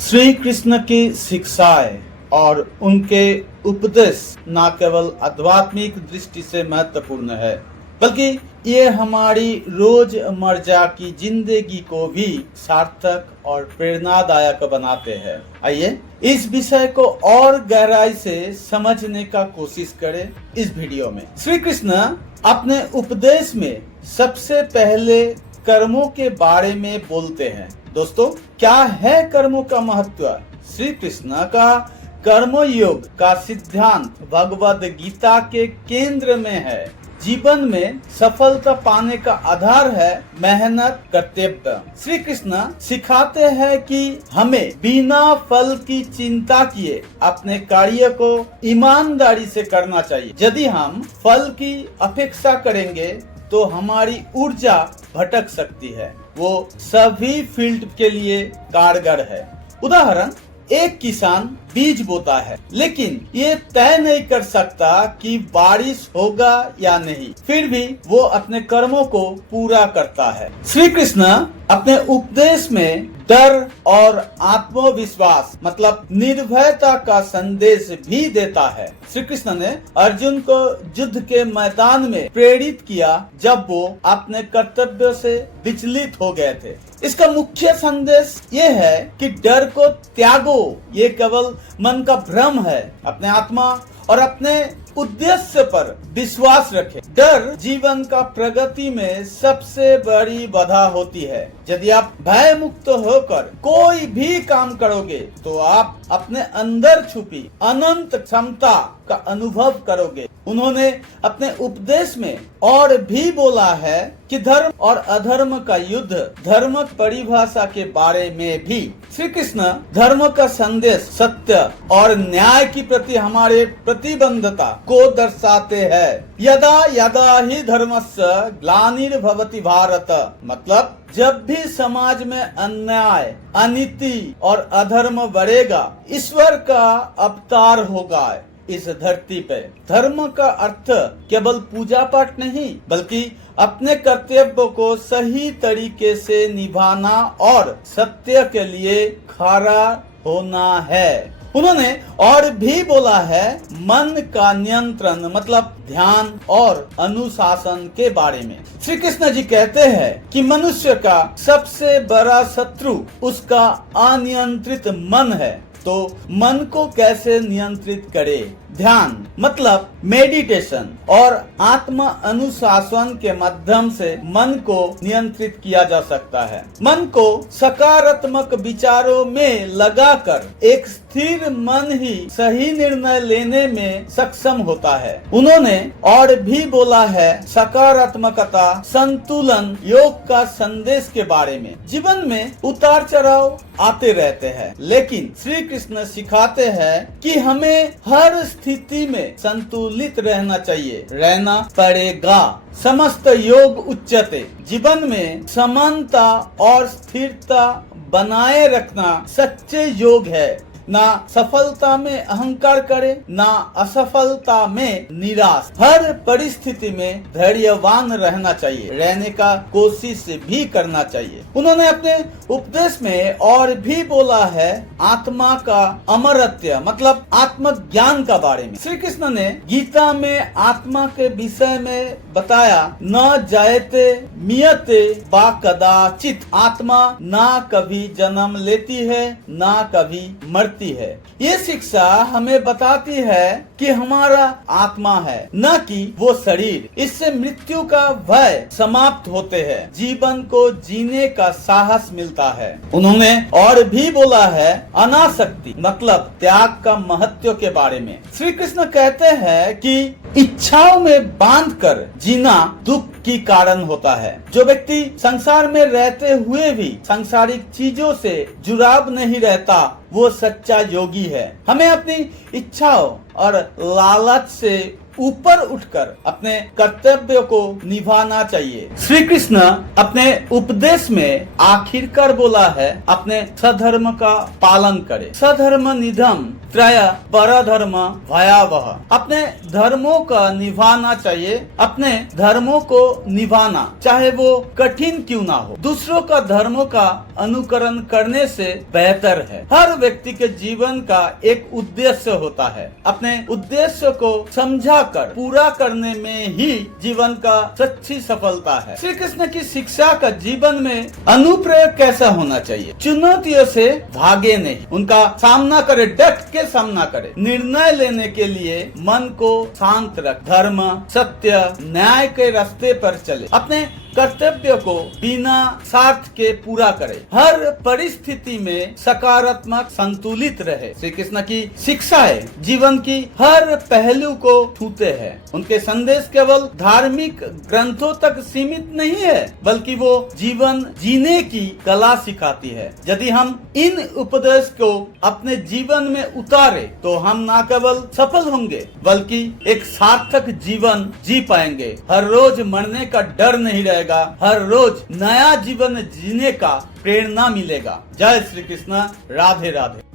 श्री कृष्ण की शिक्षाएं और उनके उपदेश न केवल आध्यात्मिक दृष्टि से महत्वपूर्ण है, बल्कि ये हमारी रोजमर्रा की जिंदगी को भी सार्थक और प्रेरणादायक बनाते हैं। आइए इस विषय को और गहराई से समझने का कोशिश करें इस वीडियो में। श्री कृष्ण अपने उपदेश में सबसे पहले कर्मों के बारे में बोलते हैं। दोस्तों, क्या है कर्मों का महत्व? श्री कृष्ण का कर्मयोग का सिद्धांत भगवद गीता के केंद्र में है। जीवन में सफलता पाने का आधार है मेहनत, कर्तव्य। श्री कृष्ण सिखाते हैं कि हमें बिना फल की चिंता किए अपने कार्य को ईमानदारी से करना चाहिए। यदि हम फल की अपेक्षा करेंगे तो हमारी ऊर्जा भटक सकती है। वो सभी फील्ड के लिए कारगर है। उदाहरण, एक किसान बीज बोता है, लेकिन ये तय नहीं कर सकता कि बारिश होगा या नहीं, फिर भी वो अपने कर्मों को पूरा करता है। श्री कृष्ण अपने उपदेश में डर और आत्मविश्वास मतलब निर्भयता का संदेश भी देता है। श्री कृष्ण ने अर्जुन को युद्ध के मैदान में प्रेरित किया जब वो अपने कर्तव्य से विचलित हो गए थे। इसका मुख्य संदेश ये है कि डर को त्यागो, ये केवल मन का भ्रम है। अपने आत्मा और अपने उद्देश्य पर विश्वास रखें। डर जीवन का प्रगति में सबसे बड़ी बाधा होती है। यदि आप भय मुक्त होकर कोई भी काम करोगे तो आप अपने अंदर छुपी अनंत क्षमता का अनुभव करोगे। उन्होंने अपने उपदेश में और भी बोला है कि धर्म और अधर्म का युद्ध, धर्म परिभाषा के बारे में भी। श्री कृष्ण धर्म का संदेश सत्य और न्याय की प्रति हमारे प्रतिबद्धता को दर्शाते हैं। यदा यदा ही धर्मस्य ग्लानिर्भवति भारत, मतलब जब भी समाज में अन्याय, अनीति और अधर्म बढ़ेगा, ईश्वर का अवतार होगा इस धरती पे। धर्म का अर्थ केवल पूजा पाठ नहीं, बल्कि अपने कर्तव्य को सही तरीके से निभाना और सत्य के लिए खड़ा होना है। उन्होंने और भी बोला है मन का नियंत्रण मतलब ध्यान और अनुशासन के बारे में। श्री कृष्ण जी कहते हैं कि मनुष्य का सबसे बड़ा शत्रु उसका अनियंत्रित मन है। तो मन को कैसे नियंत्रित करे? ध्यान मतलब मेडिटेशन और आत्म अनुशासन के माध्यम से मन को नियंत्रित किया जा सकता है। मन को सकारात्मक विचारों में लगाकर एक स्थिर मन ही सही निर्णय लेने में सक्षम होता है। उन्होंने और भी बोला है सकारात्मकता, संतुलन, योग का संदेश के बारे में। जीवन में उतार चढ़ाव आते रहते हैं, लेकिन श्री कृष्ण सिखाते हैं कि हमें हर स्थिति में संतुलित रहना चाहिए, रहना पड़ेगा। समस्त योग उच्चते, जीवन में समानता और स्थिरता बनाए रखना सच्चे योग है। ना सफलता में अहंकार करे, ना असफलता में निराश। हर परिस्थिति में धैर्यवान रहना चाहिए, रहने का कोशिश भी करना चाहिए। उन्होंने अपने उपदेश में और भी बोला है आत्मा का अमरत्व मतलब आत्मज्ञान का बारे में। श्री कृष्ण ने गीता में आत्मा के विषय में बताया, न जायते मियते वा कदाचित। आत्मा ना कभी जन्म लेती है, ना कभी मरती है। ये शिक्षा हमें बताती है कि हमारा आत्मा है, न कि वो शरीर। इससे मृत्यु का भय समाप्त होते हैं, जीवन को जीने का साहस मिलता है। उन्होंने और भी बोला है अनासक्ति मतलब त्याग का महत्व के बारे में। श्री कृष्ण कहते हैं कि इच्छाओं में बांधकर जीना दुख की कारण होता है। जो व्यक्ति संसार में रहते हुए भी सांसारिक चीजों से जुड़ाव नहीं रहता, वो सच्चा योगी है। हमें अपनी इच्छाओं और लालच से ऊपर उठकर अपने कर्तव्य को निभाना चाहिए। श्री कृष्ण अपने उपदेश में आखिरकार बोला है, अपने सधर्म का पालन करे। सधर्म निधम त्रय परधर्म भयावह। अपने धर्मों का निभाना चाहिए। अपने धर्मों को निभाना चाहे वो कठिन क्यों ना हो, दूसरों का धर्मों का अनुकरण करने से बेहतर है। हर व्यक्ति के जीवन का एक उद्देश्य होता है। अपने उद्देश्य को समझाकर पूरा करने में ही जीवन का सच्ची सफलता है। श्री कृष्ण की शिक्षा का जीवन में अनुप्रयोग कैसा होना चाहिए? चुनौतियों से भागे नहीं, उनका सामना करे, डट के सामना करे। निर्णय लेने के लिए मन को शांत रख, धर्म, सत्य, न्याय के रास्ते पर चले। अपने कर्तव्य को बिना स्वार्थ के पूरा करे। हर परिस्थिति में सकारात्मक संतुलित रहे। श्री कृष्ण की शिक्षाएं जीवन की हर पहलू को छूते हैं। उनके संदेश केवल धार्मिक ग्रंथों तक सीमित नहीं है, बल्कि वो जीवन जीने की कला सिखाती है। यदि हम इन उपदेश को अपने जीवन में उतारे तो हम न केवल सफल होंगे, बल्कि एक सार्थक जीवन जी पाएंगे। हर रोज मरने का डर नहीं रहेगा, हर रोज नया जीवन जीने का प्रेरणा मिलेगा। जय श्री कृष्ण। राधे राधे।